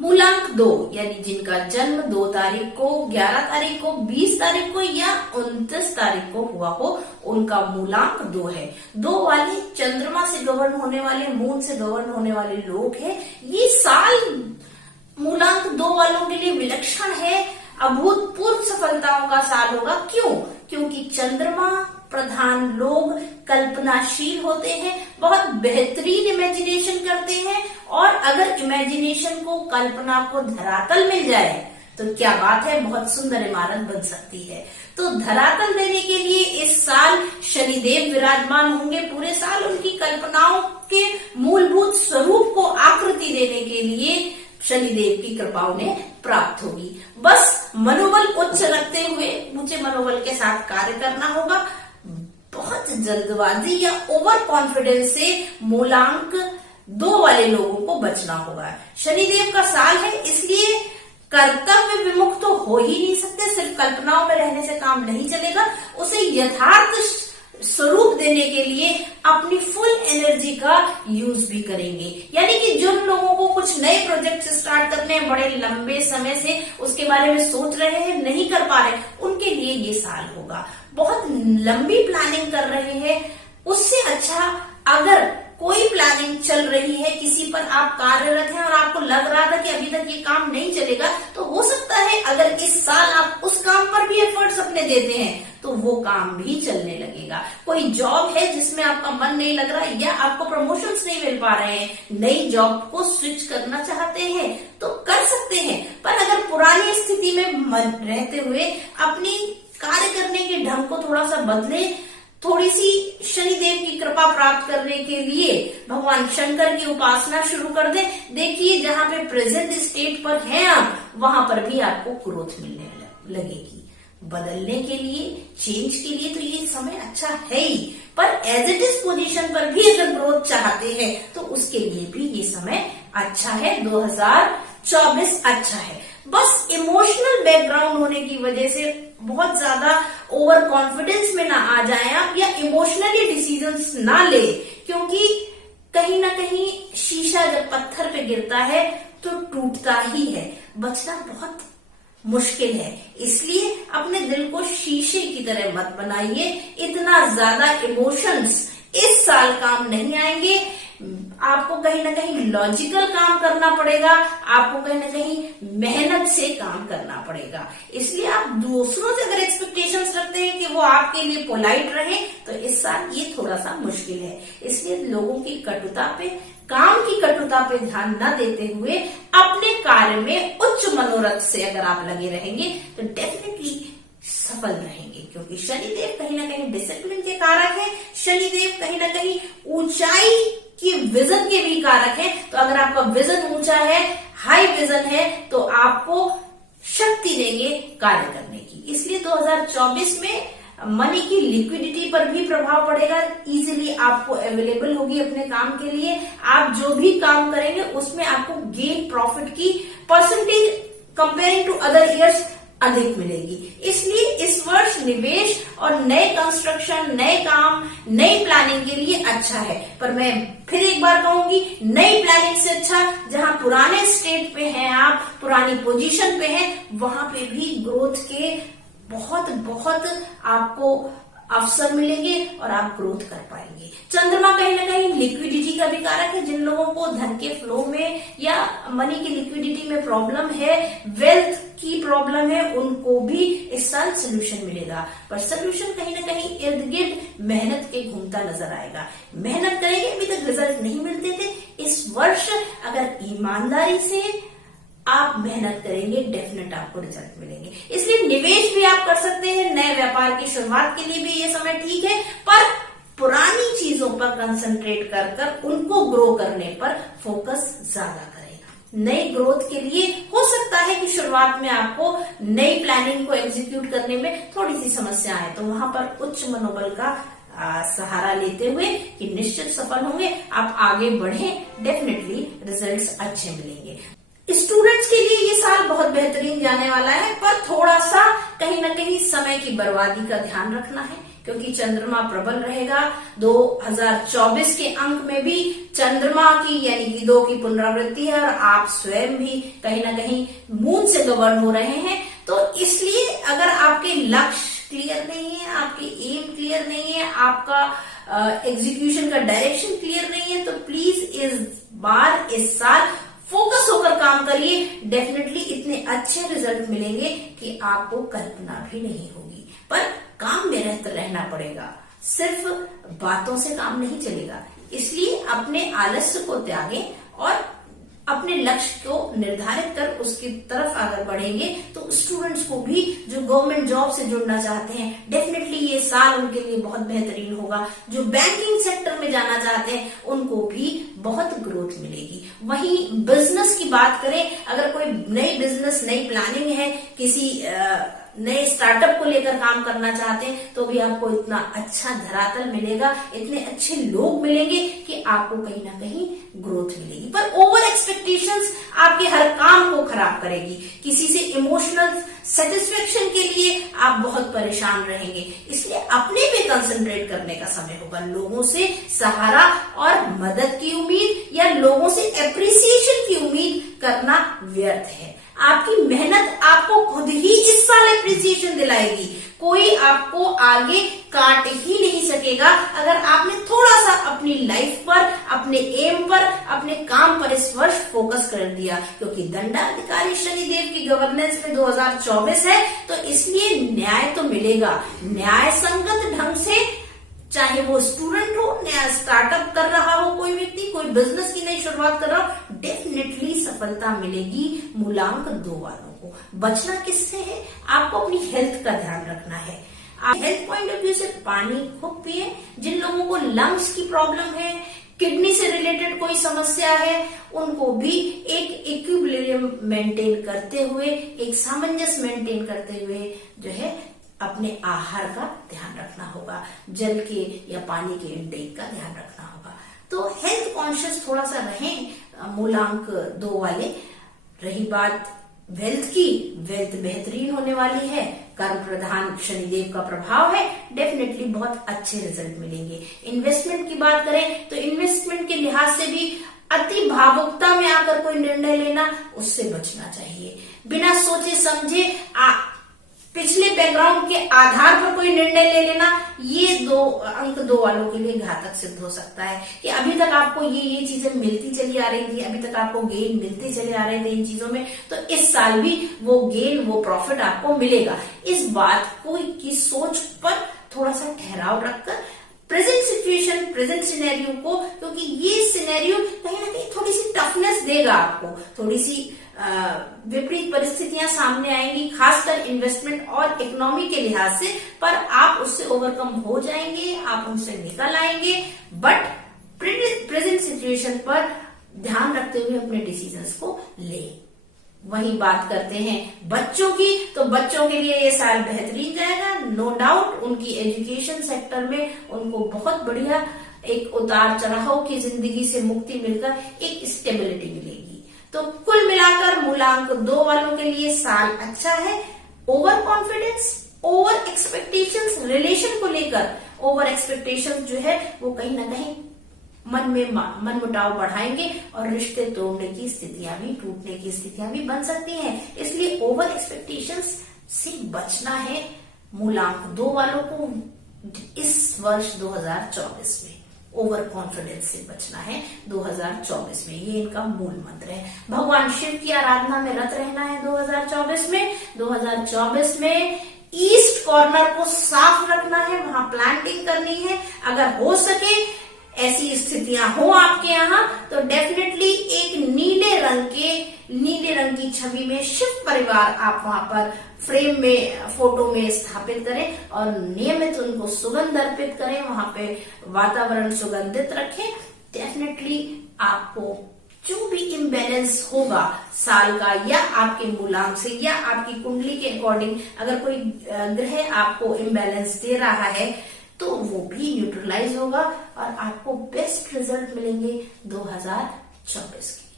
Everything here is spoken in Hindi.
मूलांक 2 यानी जिनका जन्म 2 तारीख को, 11 तारीख को, 20 तारीख को या 29 तारीख को हुआ हो, उनका मूलांक 2 है। 2 वाले चंद्रमा से गवर्न होने वाले, मून से गवर्न होने वाले लोग हैं। ये साल मूलांक 2 वालों के लिए विलक्षण है, अभूतपूर्व सफलताओं का साल होगा। क्यों? क्योंकि चंद्रमा प्रधान लोग कल्पनाशील होते हैं, बहुत बेहतरीन इमेजिनेशन करते हैं, और अगर इमेजिनेशन को, कल्पना को धरातल मिल जाए तो क्या बात है, बहुत सुंदर इमारत बन सकती है। तो धरातल देने के लिए इस साल शनिदेव विराजमान होंगे। पूरे साल उनकी कल्पनाओं के मूलभूत स्वरूप को आकृति देने के लिए शनिदेव की कृपा उन्हें प्राप्त होगी। बस मनोबल उच्च रखते हुए ऊंचे मनोबल के साथ कार्य करना होगा। बहुत जल्दबाजी या ओवर कॉन्फिडेंस से मूलांक 2 वाले लोगों को बचना होगा। शनिदेव का साल है, इसलिए कर्तव्य विमुख तो हो ही नहीं सकते। सिर्फ कल्पनाओं में रहने से काम नहीं चलेगा। उसे यथार्थ स्वरूप देने के लिए अपनी फुल एनर्जी का यूज भी करेंगे। यानी कि जिन लोगों को कुछ नए प्रोजेक्ट स्टार्ट करने हैं, बड़े लंबे समय से उसके बारे में सोच रहे हैं, नहीं कर पा रहे, उनके लिए ये साल होगा। बहुत लंबी प्लानिंग कर रहे हैं, उससे अच्छा अगर कोई प्लानिंग चल रही है, किसी पर आप कार्यरत हैं और आपको लग रहा था कि अभी तक ये काम नहीं चलेगा, तो हो सकता है अगर इस साल आप उस काम पर भी एफर्ट्स अपने देते हैं तो वो काम भी चलने लगेगा। कोई जॉब है जिसमें आपका मन नहीं लग रहा या आपको प्रमोशंस नहीं मिल पा रहे हैं, नई जॉब को स्विच करना चाहते हैं तो कर सकते हैं। पर अगर पुरानी स्थिति में रहते हुए अपनी कार्य करने के ढंग को थोड़ा सा बदले, थोड़ी सी शनिदेव की कृपा प्राप्त करने के लिए भगवान शंकर की उपासना शुरू कर दें। देखिए जहां पे प्रेजेंट स्टेट पर हैं आप, वहां पर भी आपको ग्रोथ मिलने लगेगी। बदलने के लिए, चेंज के लिए तो ये समय अच्छा है ही, पर एज इट इज पोजीशन पर भी अगर ग्रोथ चाहते हैं तो उसके लिए भी ये समय अच्छा है। 2024 अच्छा है। बस इमोशनल बैकग्राउंड होने की वजह से बहुत ज्यादा ओवर कॉन्फिडेंस में ना आ जाए आप, या इमोशनली डिसीजंस ना ले, क्योंकि कहीं ना कहीं शीशा जब पत्थर पे गिरता है तो टूटता ही है, बचना बहुत मुश्किल है। इसलिए अपने दिल को शीशे की तरह मत बनाइए। इतना ज्यादा इमोशंस इस साल काम नहीं आएंगे। आपको कहीं ना कहीं लॉजिकल काम करना पड़ेगा, आपको कहीं ना कहीं मेहनत से काम करना पड़ेगा। इसलिए आप दूसरों से अगर एक्सपेक्टेशंस रखते हैं कि वो आपके लिए पोलाइट रहे, तो इस साल ये थोड़ा सा मुश्किल है। इसलिए लोगों की कटुता पे, काम की कटुता पे ध्यान न देते हुए अपने कार्य में उच्च मनोरथ से अगर आप लगे रहेंगे तो डेफिनेटली सफल रहेंगे। क्योंकि शनिदेव कहीं ना कहीं डिसिप्लिन के कारक है, शनिदेव कहीं ना कहीं ऊंचाई की विजन के भी कारक है। तो अगर आपका विजन ऊंचा है, हाई विजन है, तो आपको शक्ति देंगे कार्य करने की। इसलिए 2024 में मनी की लिक्विडिटी पर भी प्रभाव पड़ेगा। इजीली आपको अवेलेबल होगी अपने काम के लिए। आप जो भी काम करेंगे उसमें आपको गेन प्रॉफिट की percentage comparing to other years अधिक मिलेगी। इसलिए इस वर्ष निवेश और नए कंस्ट्रक्शन, नए काम, नई प्लानिंग के लिए अच्छा है। पर मैं फिर एक बार कहूंगी, नई प्लानिंग से अच्छा जहां पुराने स्टेट पे हैं आप, पुरानी पोजीशन पे हैं, वहां पे भी ग्रोथ के बहुत बहुत आपको अवसर मिलेंगे और आप ग्रोथ कर पाएंगे। चंद्रमा कहीं ना कहीं लिक्विडिटी का भी कारक है। जिन लोगों को धन के फ्लो में या मनी की लिक्विडिटी में प्रॉब्लम है, वेल्थ की प्रॉब्लम है, उनको भी इस साल सोल्यूशन मिलेगा। पर सोल्यूशन कहीं ना कहीं इर्द गिर्द मेहनत के घूमता नजर आएगा। मेहनत करेंगे, अभी तक रिजल्ट नहीं मिलते थे, इस वर्ष अगर ईमानदारी से आप मेहनत करेंगे डेफिनेट आपको रिजल्ट मिलेंगे। इसलिए निवेश भी आप कर सकते हैं। नए व्यापार की शुरुआत के लिए भी ये समय ठीक है, पर पुरानी चीजों पर कंसंट्रेट कर उनको ग्रो करने पर फोकस ज्यादा करेगा। नई ग्रोथ के लिए हो सकता है कि शुरुआत में आपको नई प्लानिंग को एग्जीक्यूट करने में थोड़ी सी समस्या आए, तो वहां पर उच्च मनोबल का सहारा लेते हुए कि निश्चित सफल होंगे, आप आगे बढ़ें, डेफिनेटली रिजल्ट्स अच्छे मिलेंगे। स्टूडेंट्स के लिए ये साल बहुत बेहतरीन जाने वाला है, पर थोड़ा सा कहीं ना कहीं समय की बर्बादी का ध्यान रखना है। क्योंकि चंद्रमा प्रबल रहेगा। 2024 के अंक में भी चंद्रमा की यानी कि 2 की पुनरावृत्ति है और आप स्वयं भी कहीं ना कहीं मून से गवर्न हो रहे हैं। तो इसलिए अगर आपके लक्ष्य क्लियर नहीं है, आपके एम क्लियर नहीं है, आपका एग्जीक्यूशन का डायरेक्शन क्लियर नहीं है, तो प्लीज इस साल फोकस होकर काम करिए। डेफिनेटली इतने अच्छे रिजल्ट मिलेंगे कि आपको कल्पना भी नहीं होगी। पर काम में रहना पड़ेगा, सिर्फ बातों से काम नहीं चलेगा। इसलिए अपने आलस्य को त्यागें और अपने लक्ष्य को निर्धारित कर उसकी तरफ आगे बढ़ेंगे। तो स्टूडेंट्स को भी जो गवर्नमेंट जॉब से जुड़ना चाहते हैं, डेफिनेटली ये साल उनके लिए बहुत बेहतरीन होगा। जो बैंकिंग सेक्टर में जाना चाहते हैं उनको भी बहुत ग्रोथ मिलेगी। वहीं बिजनेस की बात करें, अगर कोई नई बिजनेस नई प्लानिंग है, किसी नए स्टार्टअप को लेकर काम करना चाहते हैं, तो भी आपको इतना अच्छा धरातल मिलेगा, इतने अच्छे लोग मिलेंगे कि आपको कहीं ना कहीं ग्रोथ मिलेगी। पर ओवर एक्सपेक्टेशंस आपके हर काम को खराब करेगी। किसी से इमोशनल सेटिस्फेक्शन के लिए आप बहुत परेशान रहेंगे। इसलिए अपने पे कंसंट्रेट करने का समय होगा। लोगों से सहारा और मदद की उम्मीद या लोगों से एप्रिसिएशन की उम्मीद करना व्यर्थ है। आपकी मेहनत आपको खुद ही इस साल एप्रिसिएशन दिलाएगी। कोई आपको आगे काट ही नहीं सकेगा अगर आपने थोड़ा सा अपनी लाइफ पर, अपने एम पर, अपने काम पर इस वर्ष फोकस कर दिया। क्योंकि दंडाधिकारी शनिदेव की गवर्नेंस में 2024 है, तो इसलिए न्याय तो मिलेगा। न्याय संगत ढंग से, चाहे वो स्टूडेंट हो, नया स्टार्टअप कर रहा हो, कोई व्यक्ति कोई बिजनेस की नई शुरुआत कर रहा हो, डेफिनेटली सफलता मिलेगी मूलांक 2 वालों को। बचना किससे है? आपको अपनी हेल्थ का ध्यान रखना है। आप हेल्थ पॉइंट ऑफ व्यू से पानी खूब पिए। जिन लोगों को लंग्स की प्रॉब्लम है, किडनी से रिलेटेड कोई समस्या है, उनको भी एक इक्विलिब्रियम मेंटेन करते हुए, एक सामंजस्य मेंटेन करते हुए जो है अपने आहार का ध्यान रखना होगा। जल के या पानी के इंटेक का ध्यान रखना होगा। तो हेल्थ कॉन्शियस थोड़ा सा रहें मूलांक 2 वाले। रही बात वेल्थ की, वेल्थ बेहतरीन होने वाली है। कर्म प्रधान शनिदेव का प्रभाव है, डेफिनेटली बहुत अच्छे रिजल्ट मिलेंगे। इन्वेस्टमेंट की बात करें तो इन्वेस्टमेंट के लिहाज से भी अति भावुकता में आकर कोई निर्णय लेना, उससे बचना चाहिए। बिना सोचे समझे पिछले बैकग्राउंड के आधार पर कोई निर्णय ले लेना, ये अंक 2 वालों के लिए घातक सिद्ध हो सकता है। कि अभी तक आपको ये चीजें मिलती चली आ रही थी, अभी तक आपको गेन मिलते चले आ रहे थे इन चीजों में, तो इस साल भी वो गेन, वो प्रॉफिट आपको मिलेगा। इस बात की सोच पर थोड़ा सा ठहराव रखकर प्रेजेंट सिचुएशन, प्रेजेंट सिनेरियो को, क्योंकि ये सिनेरियो कहीं ना कहीं थोड़ी सी टफनेस देगा आपको, थोड़ी सी विपरीत परिस्थितियां सामने आएंगी, खासकर इन्वेस्टमेंट और इकोनॉमी के लिहाज से, पर आप उससे ओवरकम हो जाएंगे, आप उनसे निकल आएंगे। बट प्रेजेंट सिचुएशन पर ध्यान रखते हुए अपने डिसीजंस को ले। वही बात करते हैं बच्चों की, तो बच्चों के लिए ये साल बेहतरीन जाएगा, नो डाउट। उनकी एजुकेशन सेक्टर में उनको बहुत बढ़िया एक उतार चढ़ाव की जिंदगी से मुक्ति मिलकर एक स्टेबिलिटी मिलेगी। तो कुल मिलाकर मूलांक 2 वालों के लिए साल अच्छा है। Over confidence, over expectations, relation को लेकर ओवर एक्सपेक्टेशंस जो है वो कहीं ना कहीं मन में मनमुटाव बढ़ाएंगे और रिश्ते तोड़ने की स्थितियां भी, टूटने की स्थितियां भी बन सकती हैं। इसलिए ओवर एक्सपेक्टेशंस से बचना है मूलांक 2 वालों को इस वर्ष 2024 में। ओवर कॉन्फिडेंस से बचना है 2024 में, ये इनका मूल मंत्र है। भगवान शिव की आराधना में रत रहना है 2024 में। 2024 में ईस्ट कॉर्नर को साफ रखना है, वहां प्लांटिंग करनी है। अगर हो सके ऐसी स्थितियां हो आपके यहाँ, तो डेफिनेटली एक नीले रंग की छवि में शिव परिवार आप वहां पर फ्रेम में, फोटो में स्थापित करें और नियमित उनको सुगंध अर्पित करें, वहां पे वातावरण सुगंधित रखें। डेफिनेटली आपको जो भी इम्बैलेंस होगा साल का, या आपके मूलांक से या आपकी कुंडली के अकॉर्डिंग अगर कोई ग्रह आपको इम्बैलेंस दे रहा है, तो वो भी न्यूट्रलाइज होगा और आपको बेस्ट रिजल्ट मिलेंगे 2024 के।